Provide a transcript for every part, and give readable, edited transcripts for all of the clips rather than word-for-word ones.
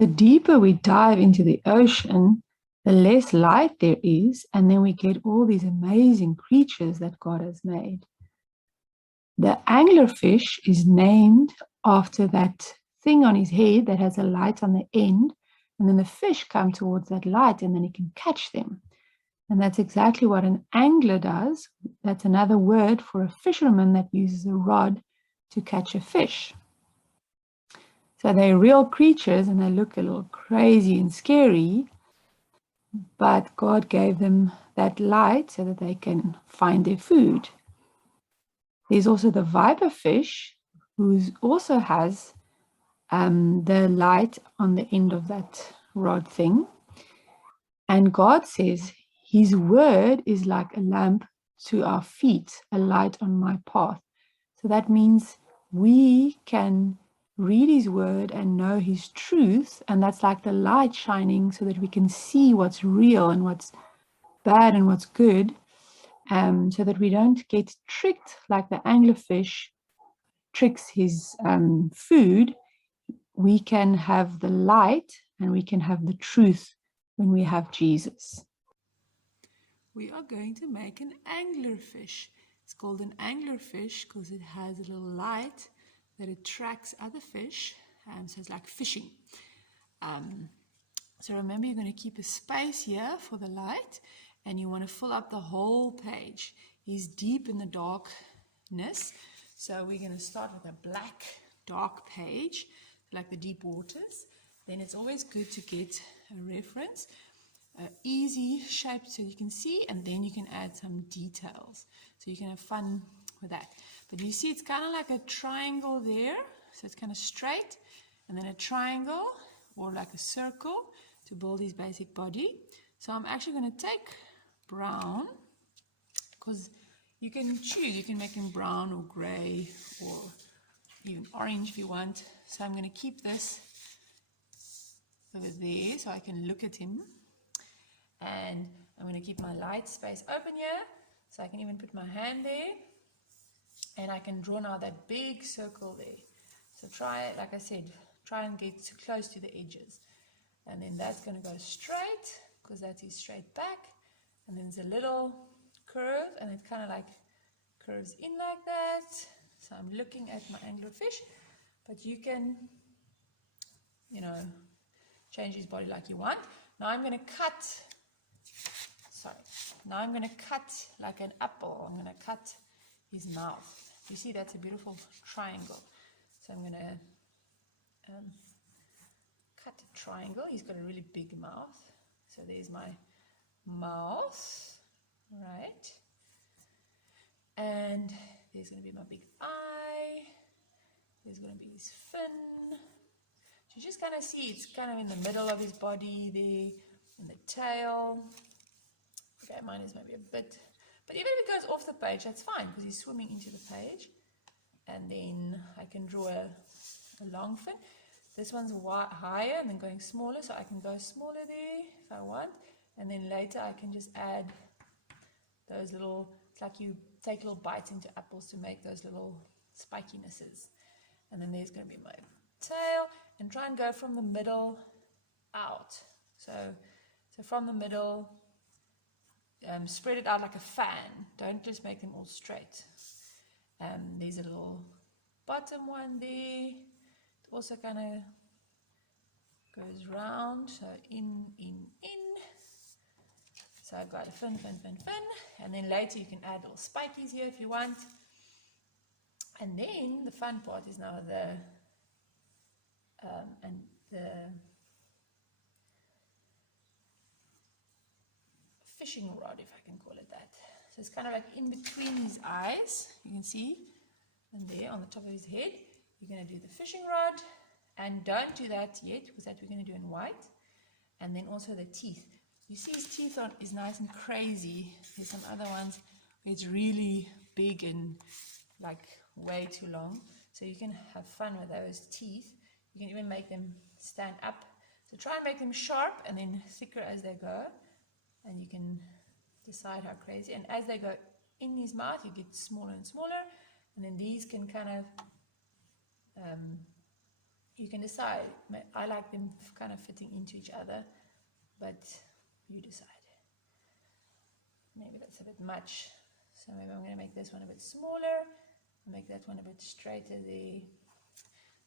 The deeper we dive into the ocean, the less light there is, and then we get all these amazing creatures that God has made. The anglerfish is named after that thing on his head that has a light on the end, and then the fish come towards that light and then he can catch them. And that's exactly what an angler does. That's another word for a fisherman that uses a rod to catch a fish. So they're real creatures and they look a little crazy and scary, but God gave them that light so that they can find their food. There's also the viperfish, who also has the light on the end of that rod thing. And God says his word is like a lamp to our feet, a light on my path. So that means we can read his word and know his truth, and that's like the light shining so that we can see what's real and what's bad and what's good, so that we don't get tricked like the anglerfish tricks his food. We can have the light and we can have the truth when we have Jesus. We are going to make an anglerfish. It's called an anglerfish because it has a little light that attracts other fish. So it's like fishing. So remember, you're going to keep a space here for the light, and you want to fill up the whole page. He's deep in the darkness, so we're going to start with a black, dark page, like the deep waters. Then it's always good to get a reference, easy shape so you can see, and then you can add some details so you can have fun with that. But you see it's kind of like a triangle there, so it's kind of straight, and then a triangle or like a circle to build his basic body. So I'm actually going to take brown, because you can choose, you can make him brown or gray or even orange if you want. So I'm going to keep this over there so I can look at him. And I'm going to keep my light space open here, so I can even put my hand there, and I can draw now that big circle there. So try, like I said, try and get close to the edges. And then that's going to go straight, because that is straight back. And then there's a little curve, and it kind of like curves in like that. So I'm looking at my anglerfish, but you can, change his body like you want. Now I'm going to cut. Now I'm going to cut like an apple. I'm going to cut his mouth. You see, that's a beautiful triangle. So I'm going to cut a triangle. He's got a really big mouth. So there's my mouth, right? And there's going to be my big eye. There's going to be his fin. So you just kind of see it's kind of in the middle of his body there, in the tail. Okay, mine is maybe a bit, but even if it goes off the page, that's fine, because he's swimming into the page. And then I can draw a long fin. This one's higher and then going smaller, so I can go smaller there if I want. And then later I can just add those little, it's like you take little bites into apples to make those little spikinesses. And then there's going to be my tail, and try and go from the middle out. So from the middle, spread it out like a fan. Don't just make them all straight. There's a little bottom one there. It also kind of goes round. So in. So I've got a fin. And then later you can add little spikies here if you want. And then the fun part is now the fishing rod, if I can call it that. So it's kind of like in between his eyes, you can see, and there on the top of his head, you're going to do the fishing rod. And don't do that yet, because that we're going to do in white. And then also the teeth. You see his teeth is nice and crazy. There's some other ones where it's really big and like way too long. So you can have fun with those teeth. You can even make them stand up. So try and make them sharp and then thicker as they go. And you can decide how crazy. And as they go in his mouth, you get smaller and smaller. And then these can kind of You can decide. I like them kind of fitting into each other, but you decide. Maybe that's a bit much. So maybe I'm going to make this one a bit smaller, make that one a bit straighter there.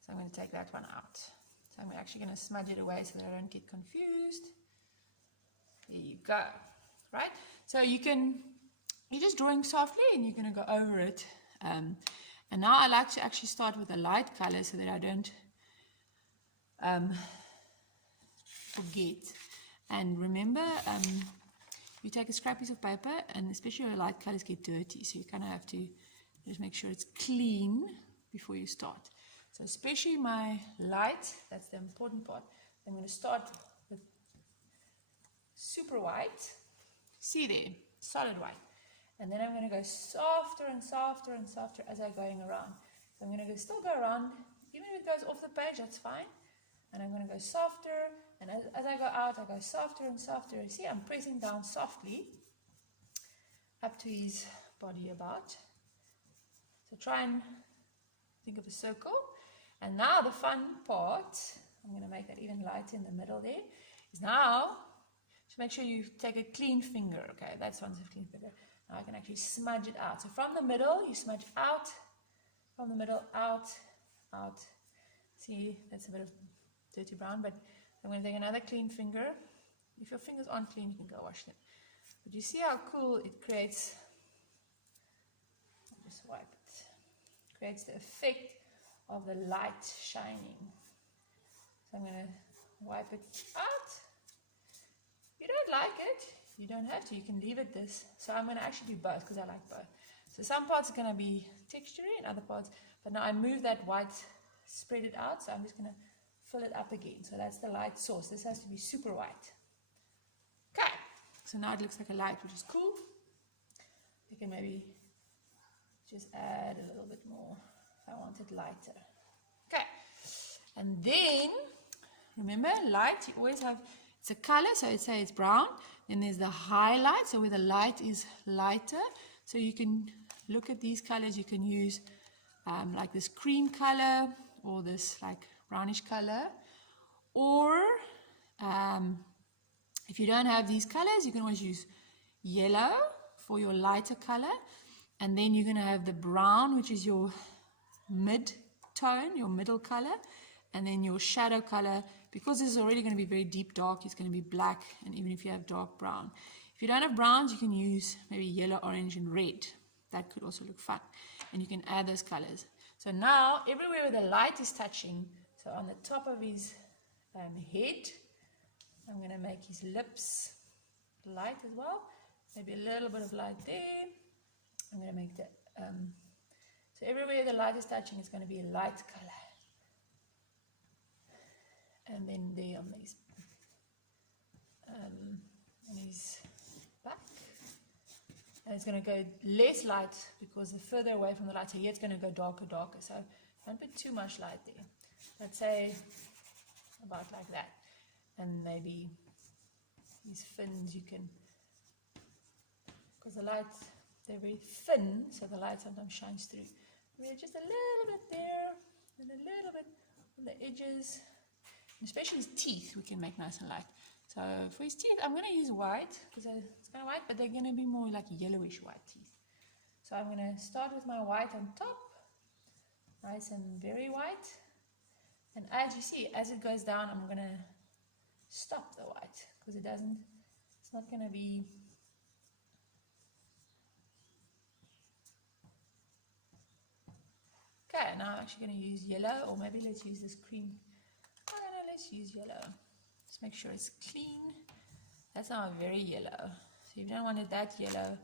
So I'm going to take that one out. So I'm actually going to smudge it away so that I don't get confused. There you go. Right? So you're just drawing softly and you're going to go over it. And now I like to actually start with a light color so that I don't forget. And remember, you take a scrap piece of paper, and especially your light colors get dirty, so you kind of have to just make sure it's clean before you start. So especially my light, that's the important part. I'm going to start with super white. See there, solid white. And then I'm going to go softer and softer and softer as I'm going around. So I'm going to still go around, even if it goes off the page, that's fine. And I'm going to go softer, and as I go out, I go softer and softer. You see, I'm pressing down softly up to his body about. So try and think of a circle. And now the fun part, I'm going to make that even lighter in the middle there, is now, just make sure you take a clean finger. Okay, that's one's a clean finger. Now I can actually smudge it out. So from the middle, you smudge out, from the middle, out, out. See, that's a bit of dirty brown, but I'm going to take another clean finger. If your fingers aren't clean, you can go wash them. But you see how cool it creates. I'll just wipe it. Creates the effect of the light shining. So I'm going to wipe it out. If you don't like it, you don't have to. You can leave it this. So I'm going to actually do both because I like both. So some parts are going to be textury and other parts. But now I move that white, spread it out. So I'm just going to fill it up again. So that's the light source. This has to be super white. Okay. So now it looks like a light, which is cool. You can maybe just add a little bit more if I want it lighter. Okay. And then, remember, light, you always have, it's a color, so I'd say it's brown. Then there's the highlight, so where the light is lighter. So you can look at these colors. You can use like this cream color or this like brownish color, or if you don't have these colors, you can always use yellow for your lighter color, and then you're going to have the brown, which is your mid-tone, your middle color, and then your shadow color, because this is already going to be very deep dark, it's going to be black, and even if you have dark brown. If you don't have browns, you can use maybe yellow, orange, and red. That could also look fun, and you can add those colors. So now, everywhere where the light is touching, so on the top of his head, I'm going to make his lips light as well. Maybe a little bit of light there. I'm going to make that. So everywhere the light is touching, it's going to be a light color. And then there on his back. And it's going to go less light because the further away from the light, so here it's going to go darker, darker. So don't put too much light there. Let's say about like that. And maybe these fins you can, because the lights, they're very thin, so the light sometimes shines through. Maybe just a little bit there, and a little bit on the edges. And especially his teeth we can make nice and light. So for his teeth, I'm going to use white, because it's kind of white, but they're going to be more like yellowish white teeth. So I'm going to start with my white on top, nice and very white. And as you see, as it goes down, I'm going to stop the white, because it's not going to be, okay, now I'm actually going to use yellow, or maybe let's use this cream. I don't know, let's use yellow. Just make sure it's clean. That's not very yellow. So if you don't want it that yellow,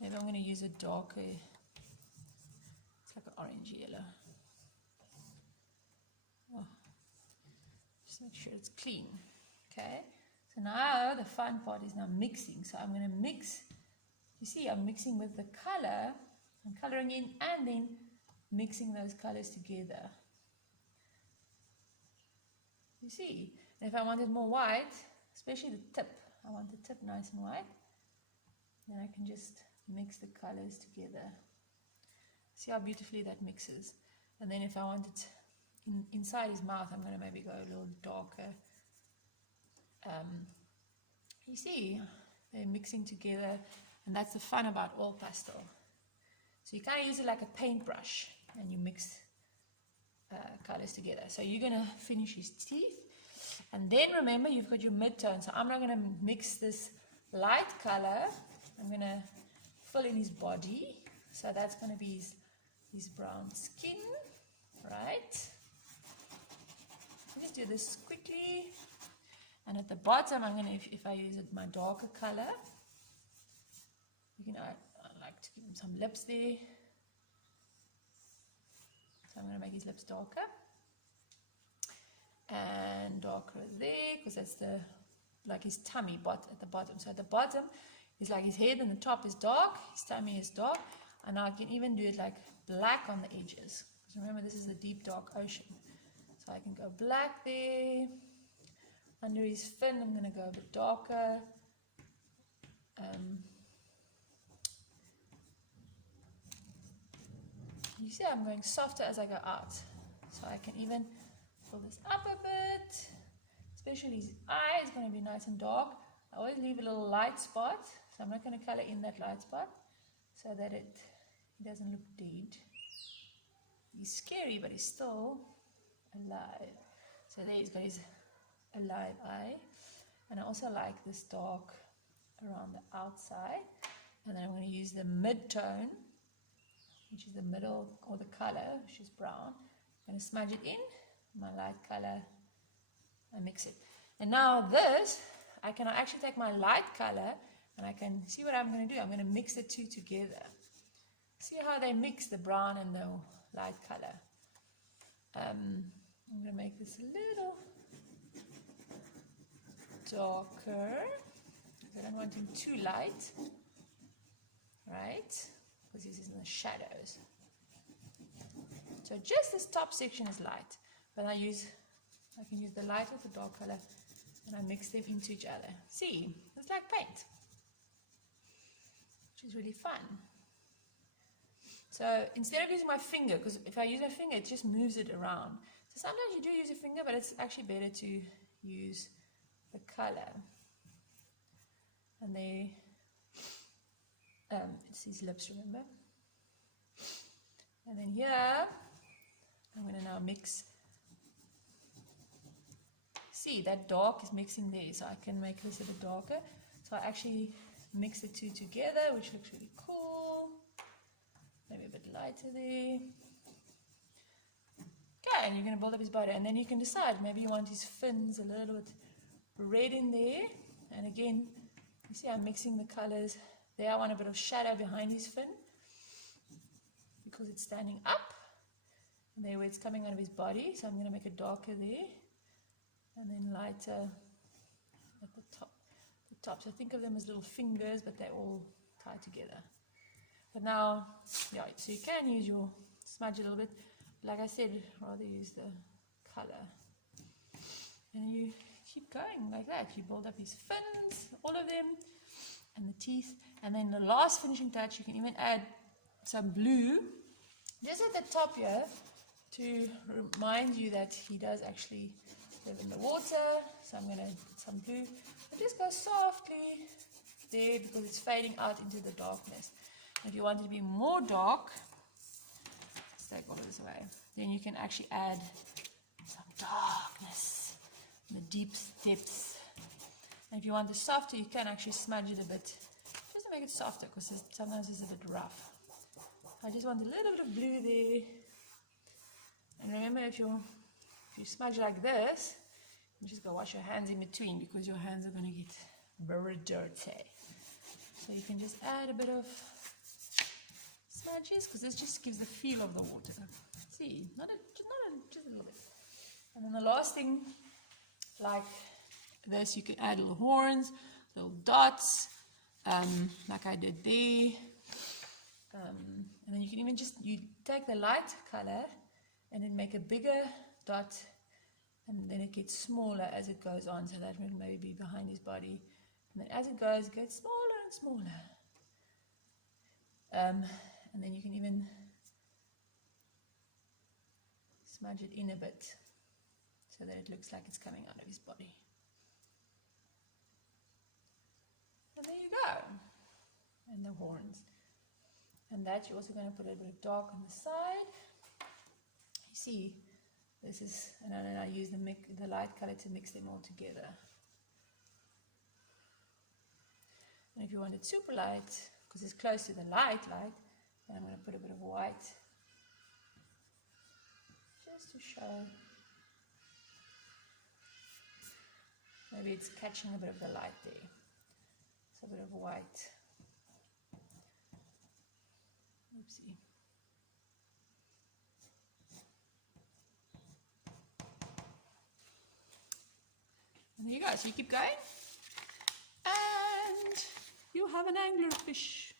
maybe I'm going to use a darker, it's like an orange yellow. Oh. Just make sure it's clean. Okay, so now the fun part is now mixing. So I'm going to mix, you see I'm mixing with the color, I'm coloring in and then mixing those colors together. You see, and if I wanted more white, especially the tip, I want the tip nice and white, then I can just mix the colors together. See how beautifully that mixes. And then if I want it in inside his mouth, I'm going to maybe go a little darker. You see, they're mixing together, and that's the fun about oil pastel. So you kind of use it like a paintbrush, and you mix colors together. So you're going to finish his teeth, and then remember you've got your mid-tone. So I'm not going to mix this light color. I'm going to fill in his body. So that's going to be his brown skin, right? Let's do this quickly. And at the bottom, I'm going to, if I use it, my darker color, you know, I like to give him some lips there. So I'm going to make his lips darker. And darker there, because that's the, like his tummy at the bottom. So at the bottom is like his head, and the top is dark, his tummy is dark. And I can even do it like black on the edges. Because remember, this is the deep, dark ocean. So I can go black there. Under his fin, I'm going to go a bit darker. You see I'm going softer as I go out. So I can even pull this up a bit. Especially his eye is going to be nice and dark. I always leave a little light spot. So I'm not going to color in that light spot so that it doesn't look dead. He's scary, but he's still alive. So there he's got his alive eye. And I also like this dark around the outside. And then I'm going to use the mid-tone, which is the middle, or the color, which is brown. I'm going to smudge it in, my light color, and mix it. And now this, I can actually take my light color, and I can see what I'm going to do. I'm going to mix the two together. See how they mix, the brown and the light color. I'm going to make this a little darker. I don't want him too light, right? Because he's in the shadows. So just this top section is light, but I can use the light with the dark color, and I mix them into each other. See, it's like paint, which is really fun. So instead of using my finger, because if I use my finger, it just moves it around. So sometimes you do use your finger, but it's actually better to use the color. And there, it's his lips, remember? And then here, I'm going to now mix. See, that dark is mixing there, so I can make this a bit darker. So I actually mix the two together, which looks really cool. Maybe a bit lighter there. Okay, and you're going to build up his body, and then you can decide, maybe you want his fins a little bit red in there. And again, you see I'm mixing the colors. There I want a bit of shadow behind his fin, because it's standing up. And there where it's coming out of his body, so I'm going to make it darker there. And then lighter at the top. So think of them as little fingers, but they're all tied together. But now, yeah, so you can use your smudge a little bit. Like I said, rather use the color. And you keep going like that. You build up his fins, all of them, and the teeth. And then the last finishing touch, you can even add some blue, just at the top here, to remind you that he does actually live in the water. So I'm going to put some blue. And just go softly there, because it's fading out into the darkness. If you want it to be more dark, let's take all of this away, then you can actually add some darkness in the deep depths. And if you want it softer, you can actually smudge it a bit, just to make it softer, because sometimes it's a bit rough. I just want a little bit of blue there. And remember, if you smudge like this, you just go wash your hands in between, because your hands are going to get very dirty. So you can just add a bit of smudges, because this just gives the feel of the water. See, just a little bit. And then the last thing, like this, you can add little horns, little dots, like I did there. And then you can even you take the light color and then make a bigger dot, and then it gets smaller as it goes on, so that will maybe be behind his body. And then as it gets smaller and smaller. And then you can even smudge it in a bit. so that it looks like it's coming out of his body. And there you go. And the horns. And that you're also going to put a little bit of dark on the side. You see, this is, and then I use the light color to mix them all together. And if you want it super light, because it's close to the light, then I'm going to put a bit of white just to show. Maybe it's catching a bit of the light there. So a bit of white. Oopsie. And there you go. So you keep going, and you have an anglerfish.